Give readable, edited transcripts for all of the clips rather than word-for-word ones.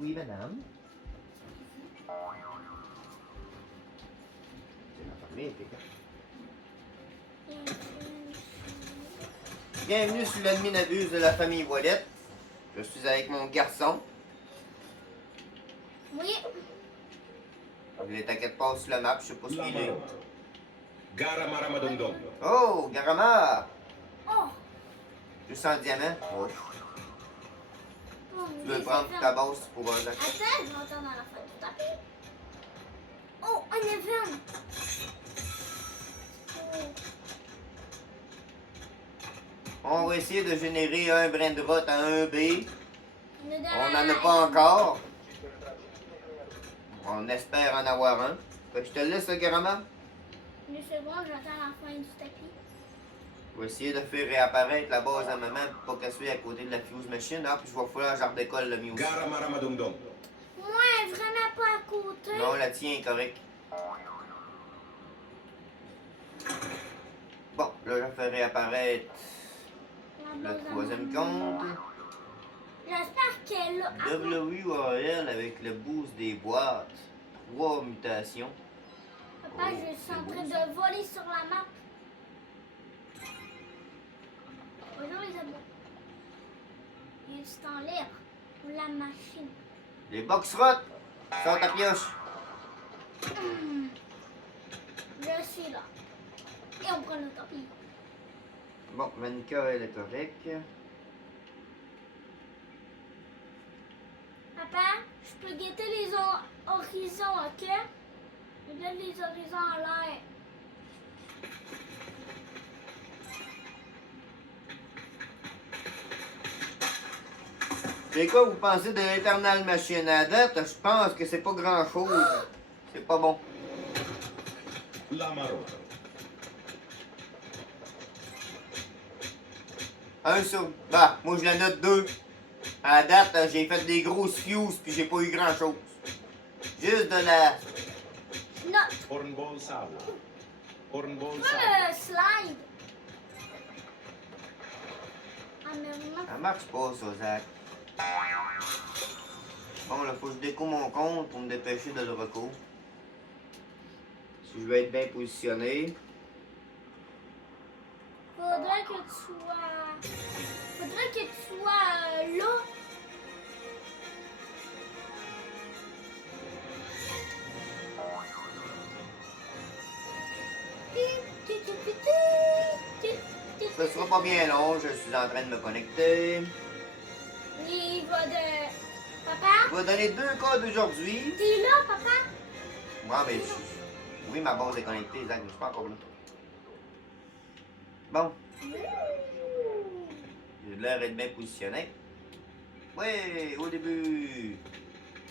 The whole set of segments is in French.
Oui, madame. C'est la famille, bienvenue sur l'admin-abuse de la famille Ouellette. Je suis avec mon garçon. Oui. Il est à quelque part sur la map, je sais pas ce qu'il est. Garamara Madongdong. Oh, Garama! Oh. Juste en diamant? Oui. Oh, Tu veux prendre ta base pour un Attends, je m'entends dans la fin du tapis. Oh, un event. On va essayer de générer un brin de route à 1B. On n'en a pas pas encore. On espère en avoir un. Fait que je te laisse, Garama. 2 secondes, j'attends la fin du tapis. Je vais essayer de faire réapparaître la base à maman pour pas qu'elle soit à côté de la fuse machine. Ah, puis je vais falloir que je redécolle le mien aussi. Garamara Madongdong. Ouais, vraiment pas à côté. Non, la tienne est correcte. Bon, là, je fais réapparaître le troisième compte. J'espère qu'elle a. WRL avec le boost des boîtes. 3 mutations. Papa, je suis en train de voler sur la map. Bonjour les amis. Instant libre pour la machine. Les box rottes. Sors ta pioche. Je suis là. Et on prend le tapis. Bon, Manika, elle est correcte. Papa, je peux guetter les horizons, ok? Je donne les horizons en l'air. C'est quoi vous pensez de l'Eternal Machine à date? Je pense que c'est pas grand chose. C'est pas bon. Lamaro. Un sur. Bah, moi je la note 2. À date, j'ai fait des grosses fuses puis j'ai pas eu grand chose. Juste de la. Non, Hornball Sal. Hornball pas Sal. le slide. Ah, mais vraiment. Ça marche pas ça, Zach. Bon, là, faut que je déco mon compte pour me dépêcher de le recours. Si je veux être bien positionné. Faudrait que tu sois. Faudrait que tu sois là. Ce sera pas bien long, je suis en train de me connecter. Il va de. Papa? Je vais donner 2 codes aujourd'hui. T'es là, papa? Moi, ben, oui, ma base est connectée, Zach, mais je suis pas encore là. Bon, j'ai l'air d'être bien positionné. Oui, au début.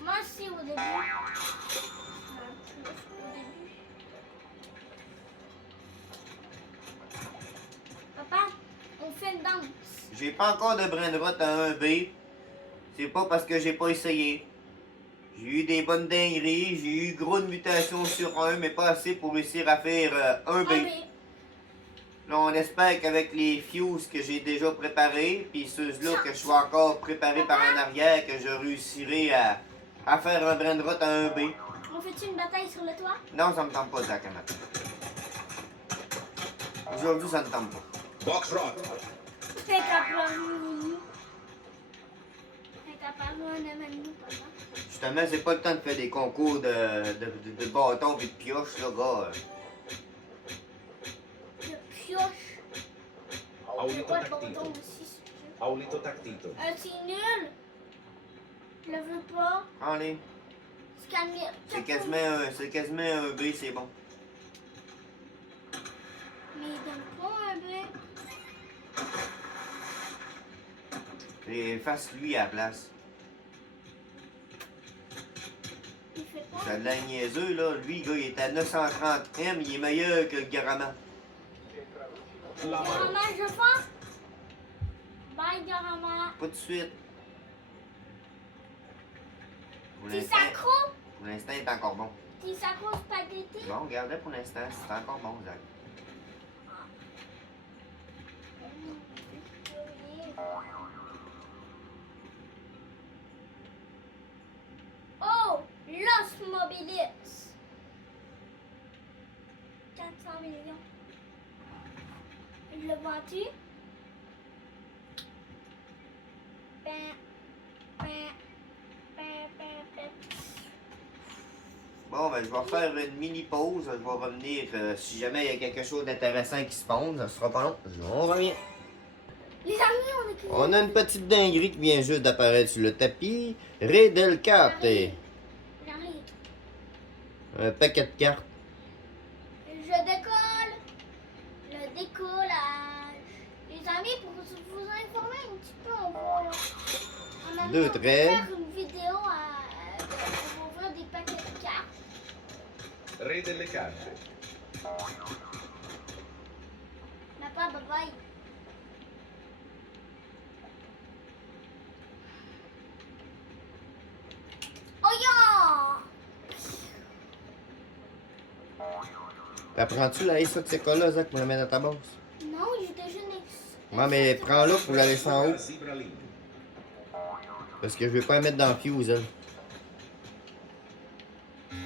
Moi aussi, au début. Papa, on fait une danse. J'ai pas encore de brin de route à 1B. C'est pas parce que j'ai pas essayé. J'ai eu des bonnes dingueries, j'ai eu gros de mutations sur 1, mais pas assez pour réussir à faire 1B. Là, on espère qu'avec les fuses que j'ai déjà préparés, puis ceux-là que je suis encore préparé par en arrière, que je réussirai à faire un brin de route à 1B. On fait-tu une bataille sur le toit? Non, ça me tente pas, Zach, matin. Aujourd'hui, ça ne tente pas. Box Rot. Fais ta parole. Fais ta parole, nous, papa. Justement, c'est pas le temps de faire des concours de bâtons et de pioches, là, gars. De pioche. C'est Aulito quoi le bâton Tactito. aussi, si tu veux? Aulito Tactito. C'est nul. Je le veux pas. Allez, c'est quasiment un B, c'est bon. Mais il donne pas un blé. Et fasse-lui à la place. Il fait pas. Ça a de la niaiseux, là. Lui, gars, il est à 930 M, il est meilleur que le Garama. Lamaro. Garama, je pense. Bye, Garama. Pas de suite. Pour Petit l'instant, sacro. pour l'instant, il est encore bon. Petit sacro spaghetti. Bon, regardez pour l'instant, c'est encore bon, Zach. Mobilis. 400 millions. Je le vends-tu? Ben, ben, ben, ben, ben. Bon, ben, je vais faire une mini pause. Je vais revenir si jamais il y a quelque chose d'intéressant qui se passe. Ça sera pas long. On revient. Les amis, on est On a une petite dinguerie qui vient juste d'apparaître sur le tapis. Ré del carte. J'arrive. Un paquet de cartes. Je décolle. Le décollage. Les amis, pour vous informer un petit peu, on va Deux traits. faire une vidéo on va ouvrir des paquets de cartes. Re delle carte. Papa, bye bye. Oh yeah! Prends-tu la Ace of là, Zach, pour la mettre dans ta base? Non, j'ai déjà une Ouais, mais prends-la pour la laisser en haut. Zibralin. Parce que je vais pas la mettre dans Fuse, hein.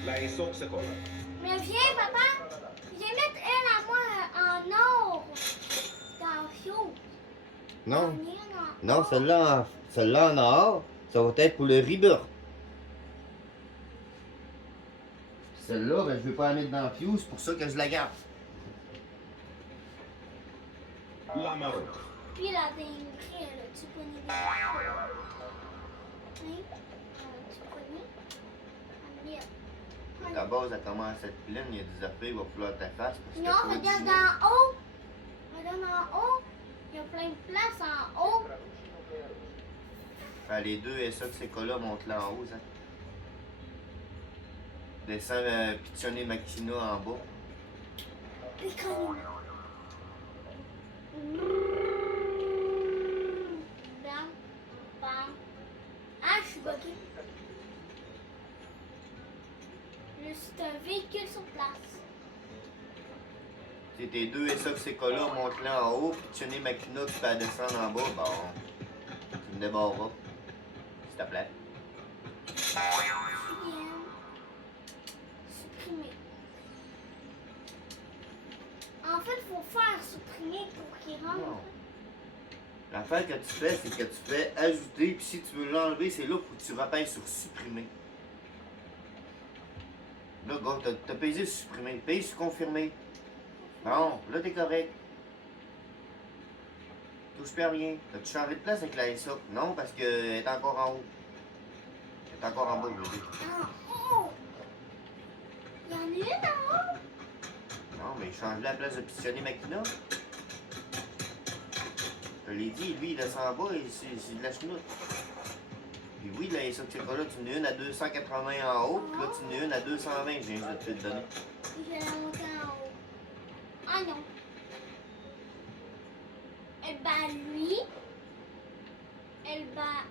La Esoxecola. Mais viens, papa. Viens mettre elle à moi en or. Dans Fuse. Non. Dans Neon en Non, or. celle-là en or, ça va être pour le Rebirth. Celle-là, ben, je vais pas la mettre dans Fuse, c'est pour ça que je la garde. La Marot. Puis la dinguerie, elle a-tu pogné des cartes? Hein? Tu pogné? Ah, merde. Ta base, elle commence à être pleine, il y a des affaires, il va falloir ta face. Parce que Non, faut regarde du- en haut. Regarde en haut. Il y a plein de place en haut. Fait les deux et ça que ces cas-là montent là en haut, ça. Descends Pictionné Makina en bas. Picoline. Bam, bam. Ah, je suis bugué. C'est un véhicule sur place. C'est tes deux et ça que ces cas-là montent là en haut, Pictionné Makina tu peux la descendre en bas, bon. Tu me débarras. S'il te plaît. Supprimer. En fait, il faut faire supprimer pour qu'il rentre. Non. L'affaire que tu fais, c'est que tu fais ajouter, puis si tu veux l'enlever, c'est là faut que tu rappelles sur supprimer. Là, gars, t'as payé sur supprimer, paye sur confirmer. Bon, là t'es correct. Touche plus à rien. T'as-tu changé de place avec la SA? Non, parce qu'elle est encore en haut. Elle est encore en bas, je veux dire. En haut. Il y en a une en haut. Non, mais change la place de Pictionné Makina. Je te l'ai dit, lui, il descend en bas et c'est de la chenoute. Puis oui, la SA que tu as là, tu en as une à 280 en haut, puis là, tu en as une à 220, je viens de te le donner. Je vais la monter en haut. Ah non. Elle bat lui. Elle bat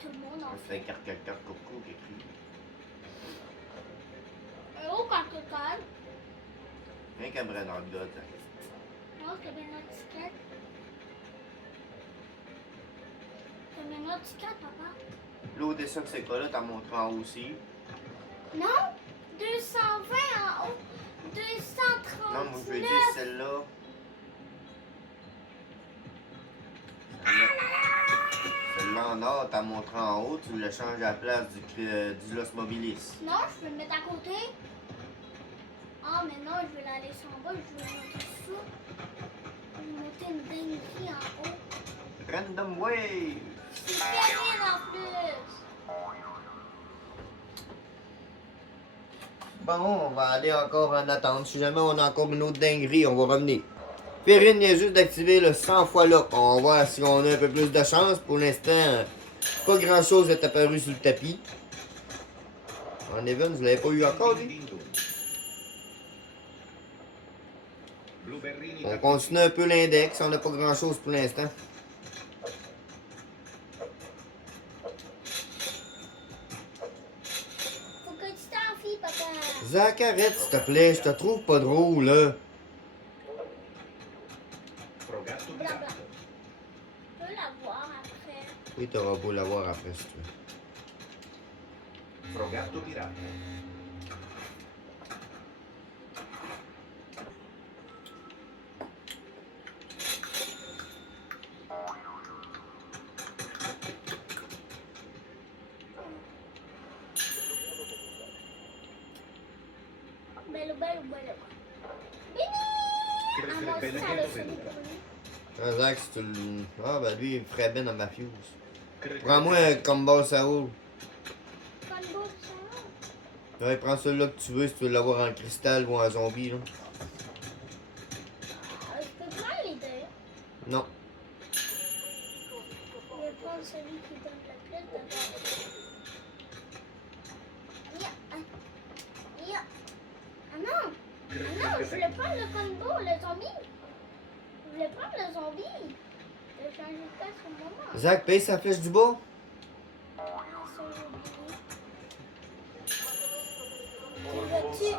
tout le monde en On fait. fait carte coco qui écrit. Au total. Rien qu'un brin dans le gars, ça. Non, c'est bien notre ticket. C'est bien notre ticket, papa. L'autre ça que c'est pas là, t'as montré en haut aussi. Non, 220 en haut. 239. Non, moi je veux dire celle-là. Celle-là en or, t'as montré en haut, tu le changes à la place du Los Mobilis. Non, je peux le mettre à côté. Ah, mais non, je vais la laisser en bas. Je vais monter ça. Je vais monter une dinguerie en haut. Random Wave! C'est terrible en plus. Bon, on va aller encore en attente. Si jamais on a encore une autre dinguerie, on va revenir. Perrine vient juste d'activer le 100 fois là. On va voir si on a un peu plus de chance. Pour l'instant, pas grand chose est apparu sur le tapis. En Evans, vous l'avez pas eu encore, lui? Dindum. Blueberrini On continue un peu l'index. On n'a pas grand chose pour l'instant. Faut que tu t'enfies, papa. Zach, arrête, s'il te plaît. Je te trouve pas drôle, là. Frogatto di Blabla. gatto. Tu peux la voir après. Oui, t'auras beau l'avoir après, si tu veux. Frogatto pirata. Bello, bello, bello. Bini! Ah, mon Belle sale, belle c'est venuta. Ah, Zach, si tu le. Ah, ben lui, il me ferait bien dans ma fuse. Cre- Prends-moi un combo Saoul. Pas de beau, ça. Ouais, prends celui-là que tu veux si tu veux l'avoir en cristal ou en zombie, là. Je peux prendre les deux. Non. Je vais prendre celui qui donne le plus de valeur. Ya. Ah non! Ah non, je voulais prendre le combo, le zombie. Je voulais prendre le zombie. Je vais changer de place au moment. Zach, paye sa flèche du bas. Ah, ça, j'ai oublié. Tu veux-tu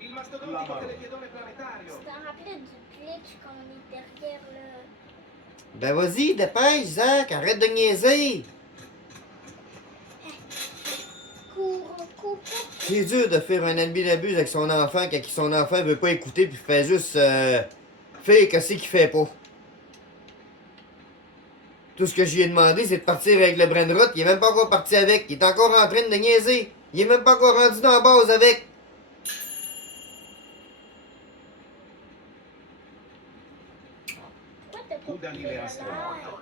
Il mastodontico telepiedone planetario. tu t'en rappelais du glitch quand on est derrière le... Ben vas-y, dépêche, Zach, arrête de niaiser. Cours. C'est dur de faire un ennemi d'abus avec son enfant quand son enfant veut pas écouter puis fait juste faire qu'est-ce qu'il fait pas. Tout ce que je lui ai demandé, c'est de partir avec le Brenrot. Il est même pas encore parti avec. Il est encore en train de niaiser. Il est même pas encore rendu dans la base avec. Pourquoi t'as pas Coup pris d'anniversaire. le live?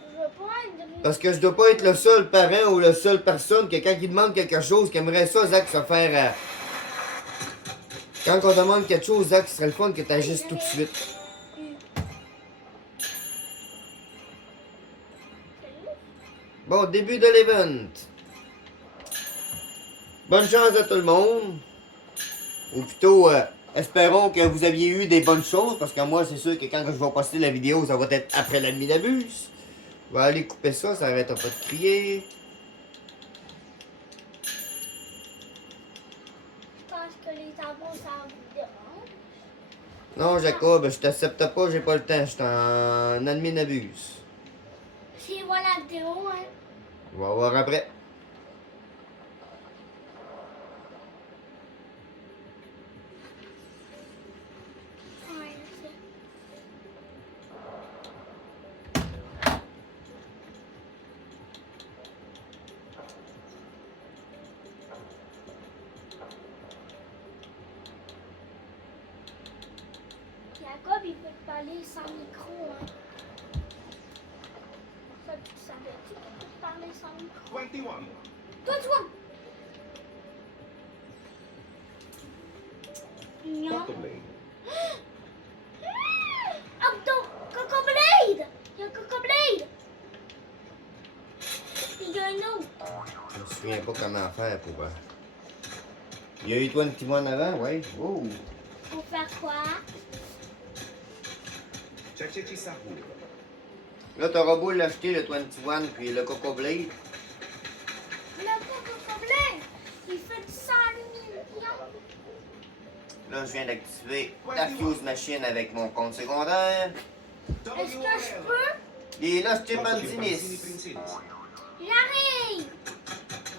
Je veux pas être... Parce que je dois pas être le seul parent ou la seule personne que quand il demande quelque chose, qui aimerait ça, Zach, se faire... Quand on demande quelque chose, Zach, ce serait le fun que t'agisses tout de suite. Bon, début de l'event. Bonne chance à tout le monde. Ou plutôt, espérons que vous aviez eu des bonnes choses, parce que moi, c'est sûr que quand je vais poster la vidéo, ça va être après l'ennemi d'abus. Je vais aller couper ça, ça arrête pas de crier. Je pense que les abos, ça vous dérange. Non, Jacob, je t'accepte pas, j'ai pas le temps, je suis en admin d'abus. C'est voilà la vidéo, hein. On va voir après. Ouais, c'est... Jacob, il peut te parler sans micro, hein. Ça, tu savais-tu qu'il peut te parler sans micro? 21. Toi, Non. Autoblade. Octo! Coco Blade! Il y a Coco Blade! Il y a un autre. Je me souviens pas comment faire pour... Il y a eu 21 avant, ouais. Oh! Pour faire quoi? Cececi Sahur. Là, t'auras beau l'acheter, le 21, puis le Coco Blade. Le Coco Blade! Il fait 100 millions. Là, je viens d'activer la Fuse Machine avec mon compte secondaire. Est-ce que je peux? Et là, je t'ai Chimpanzini Bandinis. Princinis. J'arrive!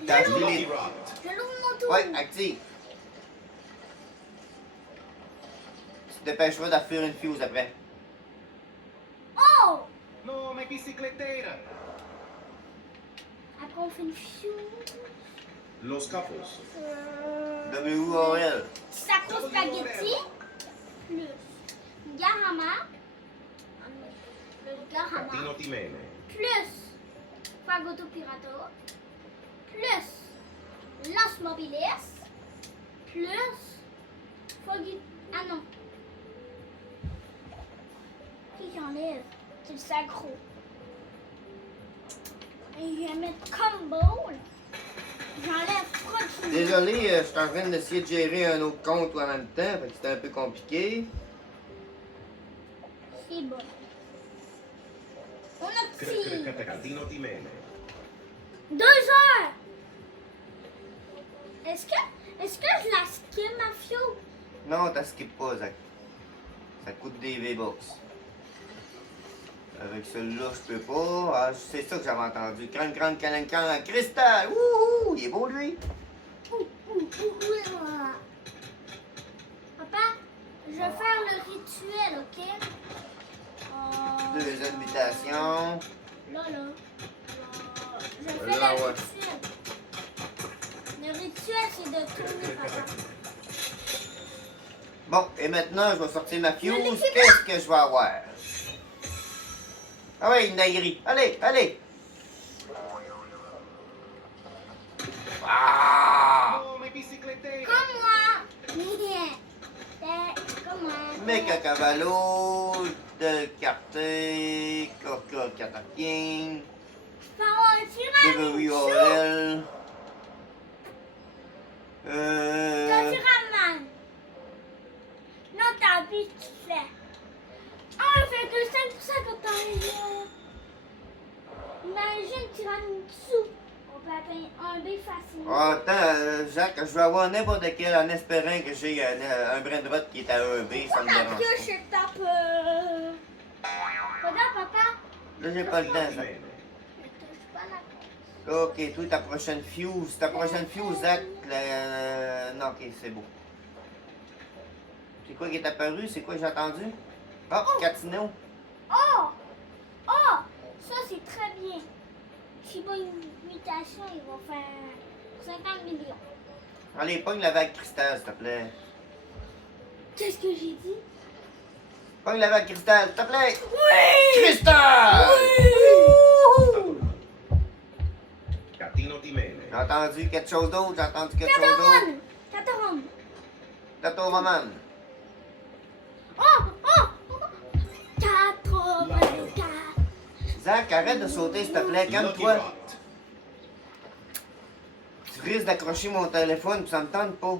T'as Je acheté l'ouvre. les... Rod. Je l'ouvre mon tour. Ouais, active. Tu te dépêcheras d'en faire une Fuse après. Oh! No, ma biciclettera. Après, on fait une fuse. Los capos. WOL. Sacro Spaghetti. Plus Garama. Le Garama. Catino Timene. Plus Fagoto Pirato. Plus Los Mobiles. Plus Foggy. Ah non. Qui j'enlève? C'est le sacro. Et je vais mettre combo. J'enlève Froggy. Désolé, je suis en train d'essayer de gérer un autre compte en même temps, fait que c'était un peu compliqué. C'est bon. On active. Catino Timene. 2 heures. Est-ce que je la skim, ma fio? Non, t'as skip pas, Zach. Ça coûte des V-Bucks. Avec celui-là, je peux pas. Ah, c'est ça que j'avais entendu. Cran, cran, calan, can, cristal. Wouhou! Il est beau, lui. Papa, je vais faire le rituel, ok? Deux invitations. Là. Je fais Là, le ouais. rituel. Le rituel, c'est de tourner, papa. Bon, et maintenant, je vais sortir ma fuse. l'équipement. Qu'est-ce que je vais avoir? Ah oui, Nairi. Allez, allez. Ah! Come biciclettera. Comme moi. Comme moi. Mecha Cavallo, de Carté, Coca Catapien, Devery Orel. T'as du ramen. Non, t'as envie, tu fais. 1,5% quand t'as imagine, tu rentres une soupe. On peut atteindre un B facilement. Ah, attends, Jacques, je vais avoir n'importe quel en espérant que j'ai un brin de vote qui est à 1B, ça me dérange Parce que pas. je tape. Regarde, papa. Là, j'ai pas le temps, Jacques. Ne touche pas la corde. Ok, toi, ta prochaine fuse, Zach, non, ok, c'est beau. C'est quoi qui est apparu? C'est quoi que j'ai entendu? Ah, Catino. Oh! Ça, c'est très bien. Si pas une mutation, il va faire 50 millions. Allez, pogne la vague cristal, s'il te plaît. Qu'est-ce que j'ai dit? Pogne la vague cristal, s'il te plaît. Oui! Cristal! Catino di mele. J'ai entendu quelque chose d'autre, j'ai entendu quelque chose d'autre. Cataron! Tato Roman. Oh! 84! Zach, arrête de sauter, s'il te plaît, Lucky calme-toi. Rot. Tu risques d'accrocher mon téléphone, puis ça me tente pas.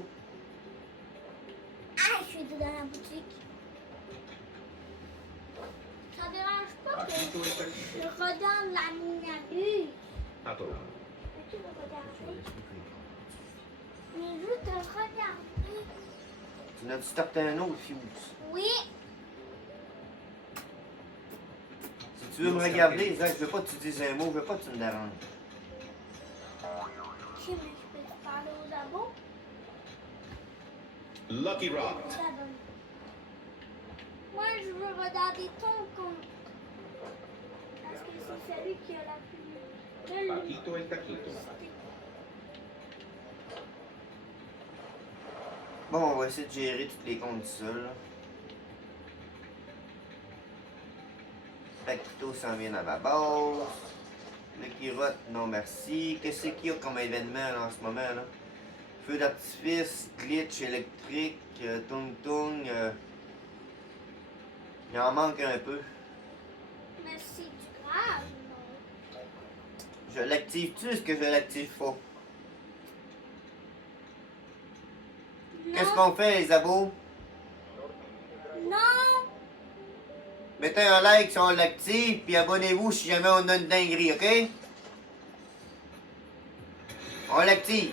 Ah, je suis dans la boutique. Ça dérange pas que Paquito e je Paquito. regarde la miniature. Attends. Peux-tu le regarder? Mais juste de regarder. Tu n'as-tu starté un autre fuse? Oui. Si tu veux me regarder, Zach, je veux pas que tu dises un mot, je veux pas que tu me déranges. Ok, mais je peux te parler aux abos? Lucky Rot. Moi, je veux regarder ton compte. Parce que c'est celui qui a la plus belle Paquito e Taquito. Bon, on va essayer de gérer tous les comptes seuls. Paquito s'en vient à ma base. Le Kirot, non merci. Qu'est-ce qu'il y a comme événement là, en ce moment là? Feu d'artifice, glitch électrique, tung tung. Il en manque un peu. Mais c'est du grave, non? Je l'active-tu, est-ce que je l'active pas? Qu'est-ce qu'on fait les abos? Non! Mettez un like si on l'active, puis abonnez-vous si jamais on a une dinguerie, ok? On l'active.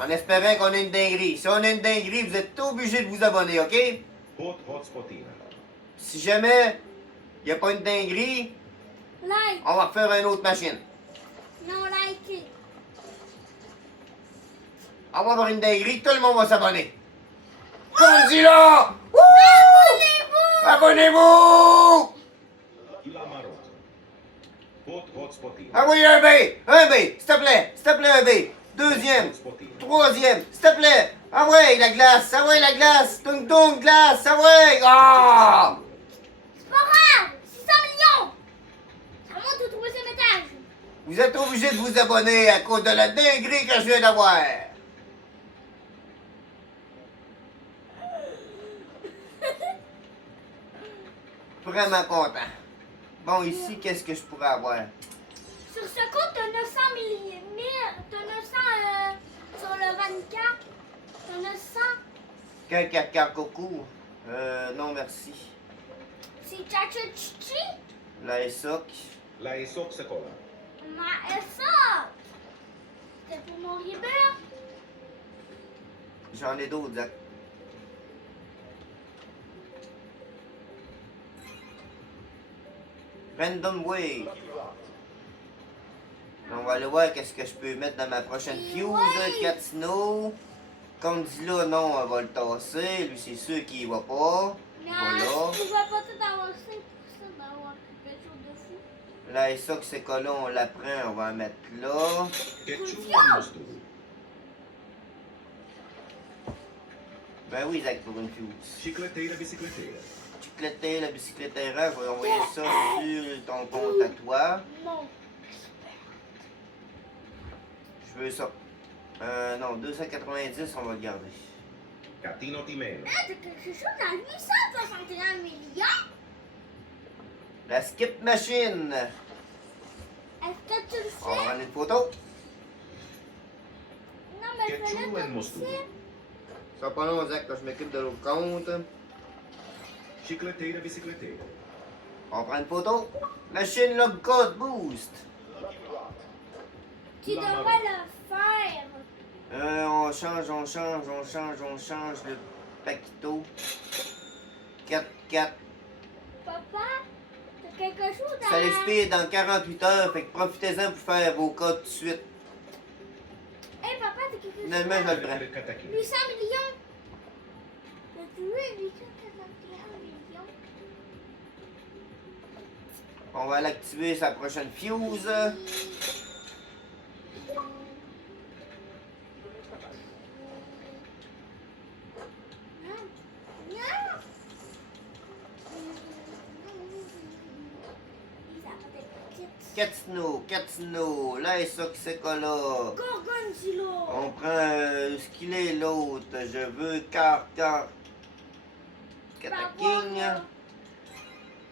En espérant qu'on ait une dinguerie. Si on a une dinguerie, vous êtes obligés de vous abonner, ok? Hot Hotspotina. Si jamais il n'y a pas une dinguerie, Like! on va refaire une autre machine. Non, like it! On va avoir une dinguerie, tout le monde va s'abonner. Vas-y là! Wouh! Abonnez-vous! La Marot. Hot Hotspotina. Ah oui, un B, s'il te plaît, un B. Deuxième, Hotspotina. troisième, s'il te plaît. Ah ouais, la glace, tung tung, glace, ah ouais, ah! C'est pas grave! 600 millions! Ça monte au troisième étage! Vous êtes obligés de vous abonner à cause de la dinguerie que je viens d'avoir. Vraiment content. Bon, ici, qu'est-ce que je pourrais avoir? Sur ce compte, t'as 900 000, t'as 900 sur le 24, t'as 900, Caca coco. Non merci. c'est Chacha Chichi, La ESOC. La Esok Secola. ma ESOC, c'était pour mon rebirth. J'en ai d'autres, Zach. Random Wave. On va aller voir qu'est-ce que je peux mettre dans ma prochaine fuse. 4 snow. Condzilla, non, on va le tasser. Lui, c'est sûr qu'il va pas. Non, Voilà. je pouvais pas tout avancer pour ça, d'avoir quelque chose de fou. Là, et ça que c'est là, on la prend, on va la mettre là. Ketchulen mosturu. Ben oui, Zach, pour une fuse. Chicleteira bicicleteira. Chicletter, la bicyclettera, je vais envoyer ça sur ton compte à toi. Non. Je veux ça. Non, 290, on va le garder. Catino timeno. Ah, t'as quelque chose à 861 millions? La skip machine. Est-ce que tu le On va sais? prendre une photo. Non, mais fais-le Ketchulen comme mosturu. ça. Ça va pas long, Zach, quand je m'occupe de l'autre compte. Chicleteira bicicleteira. On prend une photo. Machine log code boost. Tu devrais le faire. On change le paquito. 4-4. Papa, t'as quelque chose à... Ça expire dans 48 heures, fait que profitez-en pour faire vos codes tout de suite. Hey, papa, t'as quelque chose Finalement, je à... le prends. Le catachino. 800 millions. T'as tué 861 millions. On va l'activer sa prochaine fuse. Non. Ça va être petite. 4 snow. Là, et ça que c'est quoi là? Gorgonzilla. On prend ce qu'il est l'autre. Je veux car. Kataking.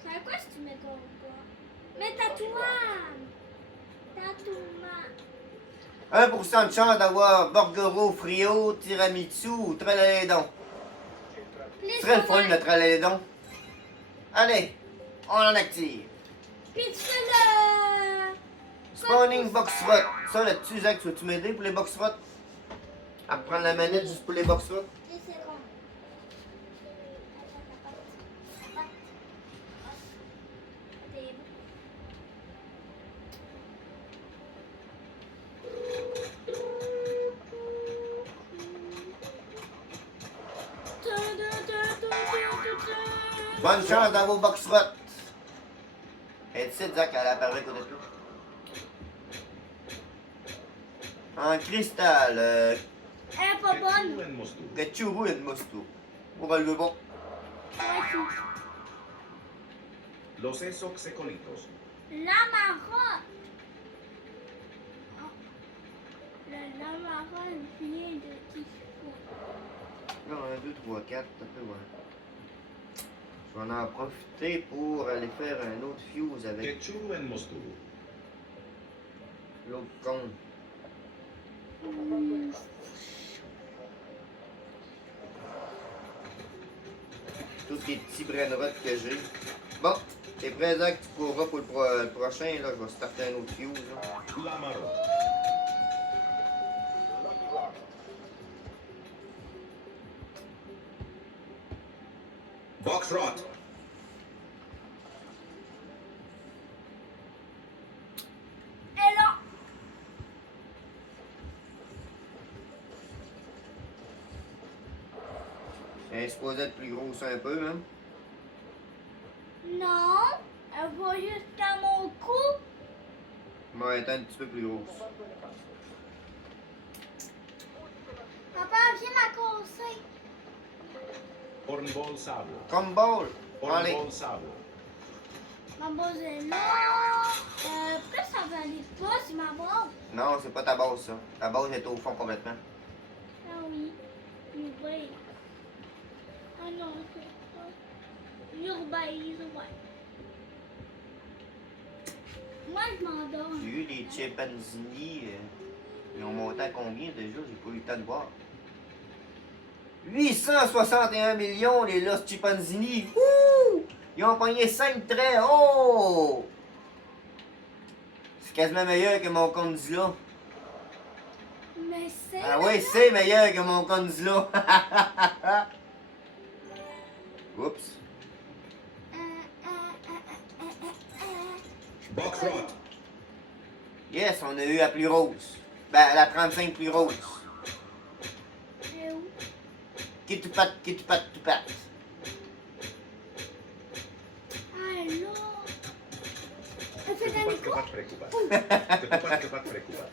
C'est quoi si tu mets Gorgon? Mais tatouage. Tatouage. 1% de chance d'avoir Borgero, Frio, Tiramisu ou Tralalédon. Plus Ce serait le fun le Tralalédon. Allez, on en active. Puis tu fais le... Spawning box rot. Ça là-dessus, Zach, tu veux-tu m'aider pour les box rot? À prendre la manette juste pour les box rot? Et c'est bon. Bonne chance dans vos box rot. Et tu sais, Zach, elle apparaît côté de tout. En cristal, Elle est pas bonne. Ketchulen mosturu. Ketchuru et Mosto. On va le bon. Los esoxecolitos. La marotte. La marotte vient de qui? Non, 1, 2, 3, 4, ça peut ouais. Je vais en profiter pour aller faire un autre fuse avec Ketchulen mosturu. l'autre con. Tous les petits brainrots que j'ai. Bon, t'es prêt, Zach? Tu courras pour le prochain. Là, je vais starter un autre fuse. Là. La marotte. Box rot. Et là. Elle est supposée être plus grosse un peu, hein? Non. Elle va jusqu'à mon cou. Moi, elle est un petit peu plus grosse. Papa, viens m'accoster. Hornball sable. Comme ball. Allez. Hornball sable. Ma base est là. Pourquoi ça valide pas si ma base? Non, c'est pas ta base, ça. Ta base est au fond complètement. Ah oui. Urbain. Ah non, c'est pas. Urbain. Moi, je m'endors. J'ai eu des chimpanzini. Ils ont monté à combien déjà? J'ai pas eu le temps de voir. 861 millions, les Los Chimpanzini. Ouh! Ils ont pogné 5 traits. Oh! C'est quasiment meilleur que mon Condzilla. Mais c'est... Ah oui, c'est meilleur que mon Condzilla. Oups. Bockrot. Yes, on a eu la plus rose. Ben, la 35 plus rose. C'est où? Kitupat, kitupat, tupat. Alors. Elle fait un Ketupat écho? kepat prekupat. Ketupat kepat prekupat.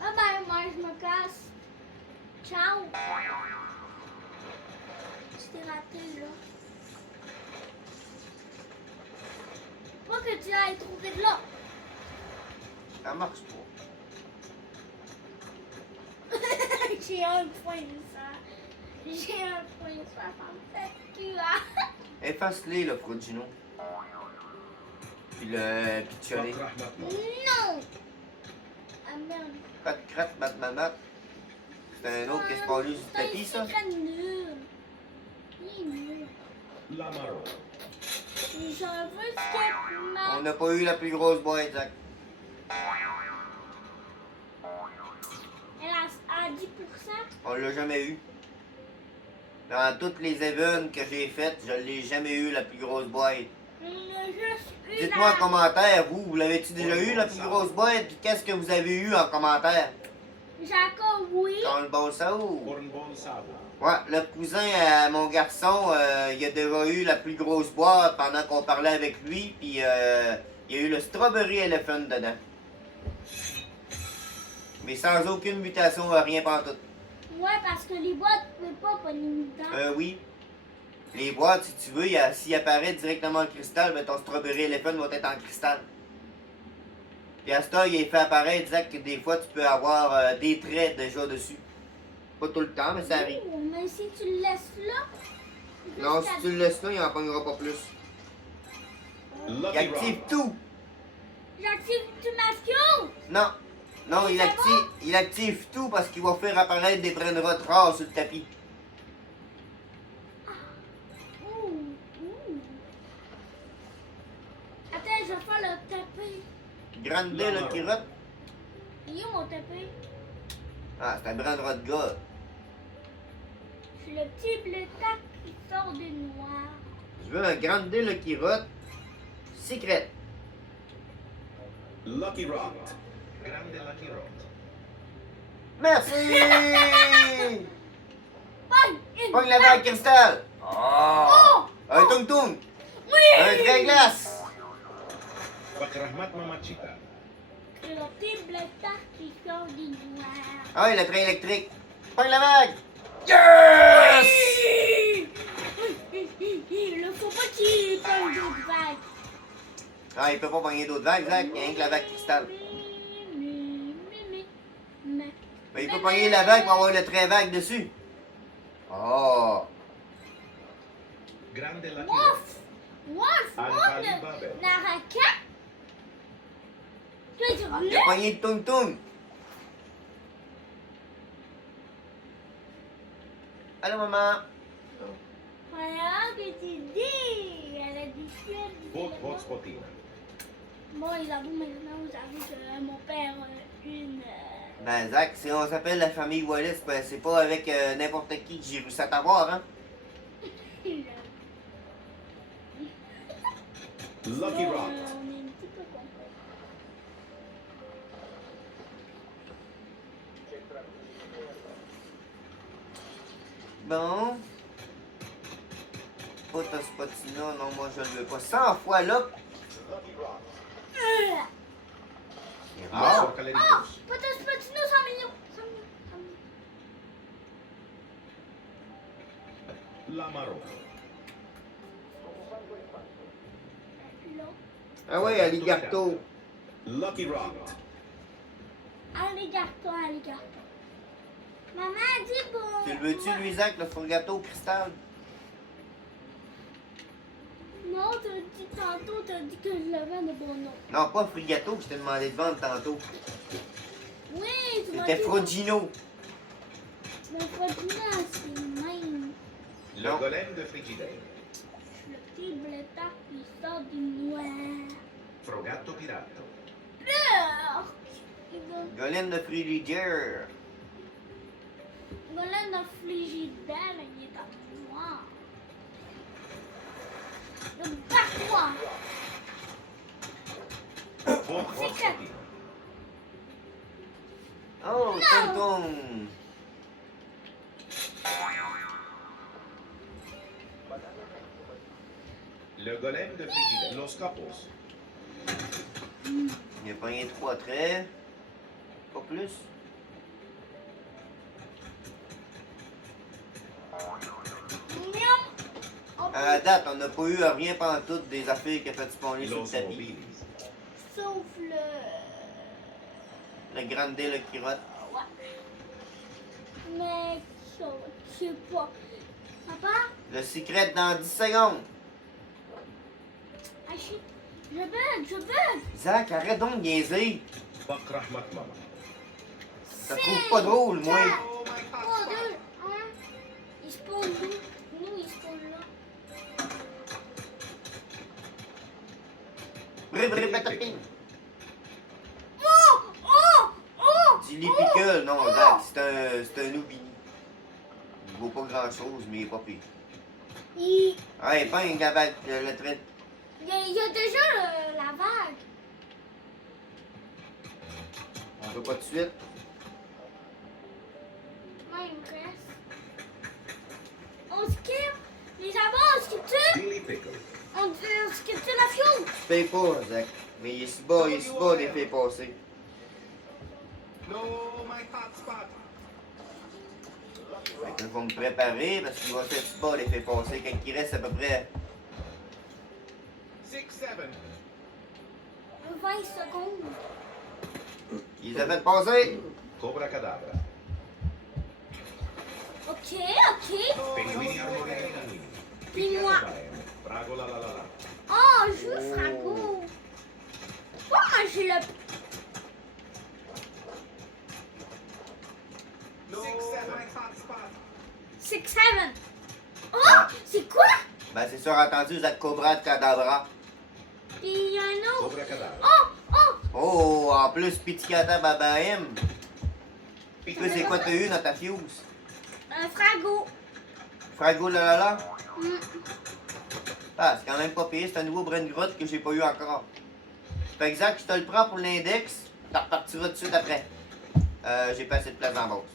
Bye bye, moi je me casse. Ciao. Je t'ai raté là. Pas que tu ailles trouver de là. Ça marche pas. J'ai un point ça. J'ai un point 67 QA. Efface-les, le Frugino. Puis le Picciolé. Bakrahmatma. Non. Ah merde. Pat, crat, mat, mat, mat. C'est un autre qui se passe lui sur le tapis, ça? C'est nul. Il est nul. Lamaro. Je veux skip ma... On n'a pas eu la plus grosse boîte, Zach. Elle a à 10%. On l'a jamais eu. Dans toutes les events que j'ai faites, je l'ai jamais eu la plus grosse boîte. On a juste eu Dites-moi en la... commentaire, vous l'avez-tu déjà eu la plus grosse boîte? Puis qu'est-ce que vous avez eu en commentaire? Jacob, oui. Dans le bon saut. Bornbon Sabo. Ouais, le cousin à mon garçon, il a déjà eu la plus grosse boîte pendant qu'on parlait avec lui, puis il y a eu le Strawberry Elephant dedans. Mais sans aucune mutation, rien pantoute. Ouais, parce que les boîtes ne peuvent pas pogner dedans. Oui. Les boîtes, si tu veux, s'il apparaît directement en cristal, ben ton Strawberry Elephant va être en cristal. Puis à ce temps, il est fait apparaître, Zach, que des fois, tu peux avoir des traits déjà dessus. Pas tout le temps, mais ça arrive. Oh, mais si tu le laisses là... Non, jusqu'à- si tu le laisses là, il en pognera pas plus. Il Lucky active Rock. tout. J'active tout masque. Non. Non, Mais il c'est active, il active tout parce qu'il va faire apparaître des brainrots rares sur le tapis. Ouh, ouh. Attends, je vais faire le tapé. Grande D, là, qui rote. Il est où mon tapé? Ah, c'est un brainrot de gars. C'est le petit bleu tac qui sort du noir. Je veux un grande D, là, qui rote. Secret. Lucky Rock. Grande Lucky Rock. Merci! Pogne! Une Pogne la balle. balle cristal. Oh! Oh! Un tung tung. Oui! Un trait glace. Bakrahmat Mamachita. C'est le petit bleu tac qui sort du noir. Ah, le train électrique. Pogne la bague. Yes! Il faut pas qu'il pogne d'autres vagues. Ah, il peut pas pogner d'autres vagues, Zach. Il y a rien que la vague cristal. Mais il peut pogner la vague pour avoir le trait vague dessus. Oh! Grande Lucky Rock. Wolf! Wolf! Alpali Wolf! Babel. La raquette! Tu veux dire Il a pogné le tung tung. Allô, maman? Voilà que tu dis! Elle a dit chouette. Bot Hotspotina. Bon, il avoue maintenant, vous savez que mon père a une... Ben, Zach, si on s'appelle la famille Wallace, ben, c'est pas avec n'importe qui que j'ai réussi à t'avoir, hein? Lucky Rock. On est un petit peu complet. Bon. Potaspotina, non, moi je le veux pas. 100 fois là. C'est Los rare. Oh! Orcaleritos. Potos Patino, 100 millions! 100 millions! 100 millions. Lamaro. Là. Ah ouais, Aligato. Lucky Rock. Alligator, alligator. Maman, dis bon. Tu le veux-tu, lui, Zach, le son gâteau au cristal? Non, t'as dit tantôt, t'as dit que je l'avais de bon nom. Non, pas Frigato que je t'ai demandé de vendre tantôt. Oui, tu m'as C'était dit. Frogino. Mais Frodina, c'est le même. Le Non. golem de Frigidaire. Le petit blétard qui sort du noir. Frogatto Pirato. Pleur! Il va Golem de Frigidaire. voler dans le frigidaire, il est en noir. Donc, bats-toi! Buon Fortino. Oh, tonton. Le golem de Frigidaire. Los Capos. Il a pogné 3 traits. Pas plus. Miam. En À la plus, date, on n'a pas eu rien pendant toutes des affaires qui a fait spawner sur le Los tapis. Mobilis. sauf le... Le Grande le Kirotte. Ouais. Mais ça, je sais pas. Papa, Le secret dans 10 secondes. ah shit, je bug. Zach, arrête donc de niaiser. Bakrah Matmama. Ça trouve pas drôle, moi. 3, 2, 1. Il spawn nous. Nous, il spawn là. Bribri-patapine. Oh, oh, oh. Dilly Pickle, non, Zach, c'est un oubli. Il vaut pas grand chose, mais il est pas pire. Il Ouais, pas un gabac, le trait. il y a déjà la vague. On veut pas de suite. Moi, il me reste. On skip. Les abats, on skip-tu? Billy Pickle. On skip-tu la fiole? Tu payes pas, Zach. Mais il est si bas des faits passés. No, my hotspot. Fait que là, faut me préparer parce qu'il va faire si bas des faits passés quand il reste à peu près 6-7. 20 secondes. Il les a fait passer. Cobra Cadabra. Ok. Pinguini Armorini. Puis moi. Fragola la la la. Oh, je veux Frago. Pourquoi moi j'ai le... 6-7, my hotspot. 6, 7. Oh, Ah. c'est quoi? Ben, c'est sûr, entendu, Zach Cobra de Cadabra. Puis il y a un autre. Cobra Cadabra. Oh, Oh, en plus, Piticata Babaem. Toi, c'est quoi t'as eu dans ta fuse? un Frago. Frago la la la? Mm. Ah, c'est quand même pas pire, c'est un nouveau brin de grotte que j'ai pas eu encore. Fait que Zach, je te le prends pour l'index, t'en repartiras tout de suite après. J'ai pas assez de place dans la box.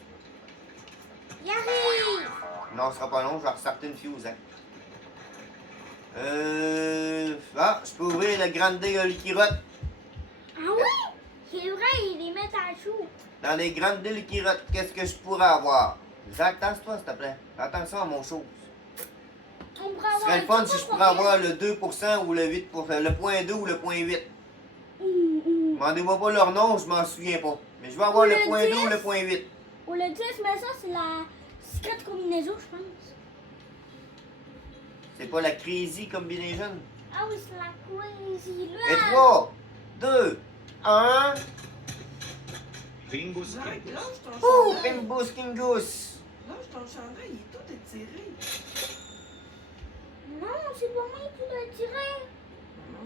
Il arrive. Non, ce sera pas long, je vais ressortir une fuse, Zach. Ah, je peux ouvrir le Grande Lucky Rotte. Ah oui? C'est vrai, il les met à jour. Dans les Grandes Lucky Rotte, qu'est-ce que je pourrais avoir? Zach, tasse-toi, s'il te plaît. Fais attention à mon chose. On pourrait Ce avoir serait le fun si je pourrais avoir le 2% ou le 8%, le 0.2 ou le 0.8. Demandez-moi pas leur nom, je m'en souviens pas. Mais je vais avoir Ou le le 0.2 ou 10. le 0.8. Ou le 10, mais ça, c'est la secret combinaison, je pense. C'est pas la Crazy Combination. Ah oui, c'est la crazy. Et 3, 2, 1. Pingus Zach, Kingus. lâche ton Ouh, chandail. Pimbus Kingus. Lâche ton chandail, il est tout étiré. Non, c'est pas moi qui l'ai tiré.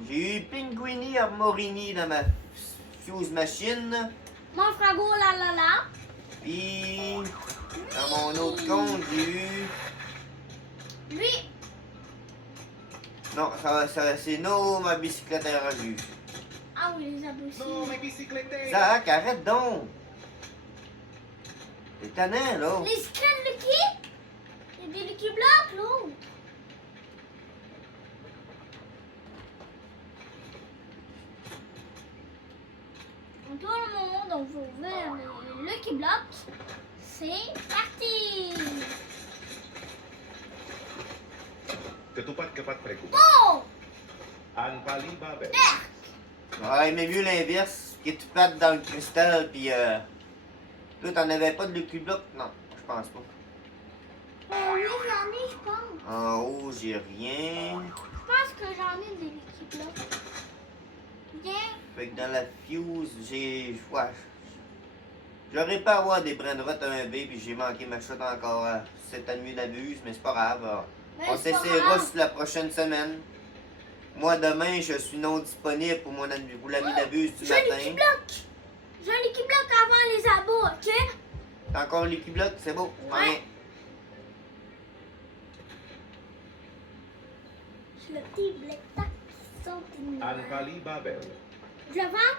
J'ai eu Pinguini Armorini dans ma fuse machine. Mon Frago, la la la. Puis, dans mon autre compte, j'ai eu. Lui, Non, c'est No, ma bicyclette à revue. ah oui, les aboutis. No, my biciclette. Zach, arrête donc. C'est tannant, là. Les secrets Lucky. Il y a des Lucky Blocks, l'autre. En tout le monde, on va ouvrir les Lucky Blocks. C'est parti. Ketupat kepat preocupat. Oh! Anpali Babel. Ouais, mais mieux l'inverse, qui est tout plate dans le cristal, puis toi, t'en avais pas de Lucky Block? Non, je pense pas. Oui, j'en ai, je pense. En haut, j'ai rien. Je pense que j'en ai des Lucky Blocks. Viens. Fait que dans la fuse, j'ai. Ouais. J'aurais pas à avoir des brins de rotte à 1B, puis j'ai manqué ma shot encore cette nuit d'abuse, mais c'est pas grave. Mais On c'est pas s'essayera grave. sur la prochaine semaine. Moi, demain, je suis non disponible pour pour la nuit d'abuse du J'ai un Lucky matin. Block. J'ai un Lucky Block avant les abats, ok? T'as encore le Lucky Block? C'est beau. Ouais. Ouais. C'est le petit Black Tack qui saute. Anpali Babel. Je le vends?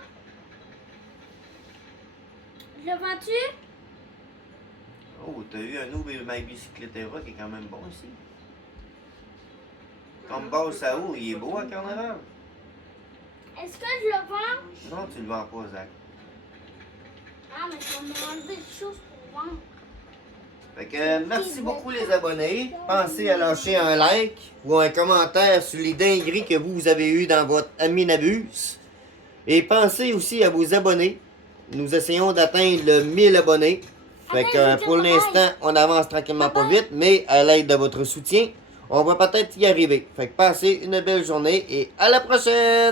Je le vends-tu? Oh, t'as eu un nouveau My Bicycletera qui est quand même bon ici. Comme base à eau, il est beau à Carnaval. Est-ce que je le vends? Non, tu le vends pas, Zach. Ah, mais je vais me enlever des choses pour vendre. Fait que merci beaucoup les abonnés. Pensez à lâcher un like ou un commentaire sur les dingueries que vous avez eues dans votre Aminabus. Et pensez aussi à vous abonner. Nous essayons d'atteindre le 1000 abonnés. Fait que pour l'instant, on avance tranquillement pas vite, mais à l'aide de votre soutien, on va peut-être y arriver. Fait que passez une belle journée et à la prochaine!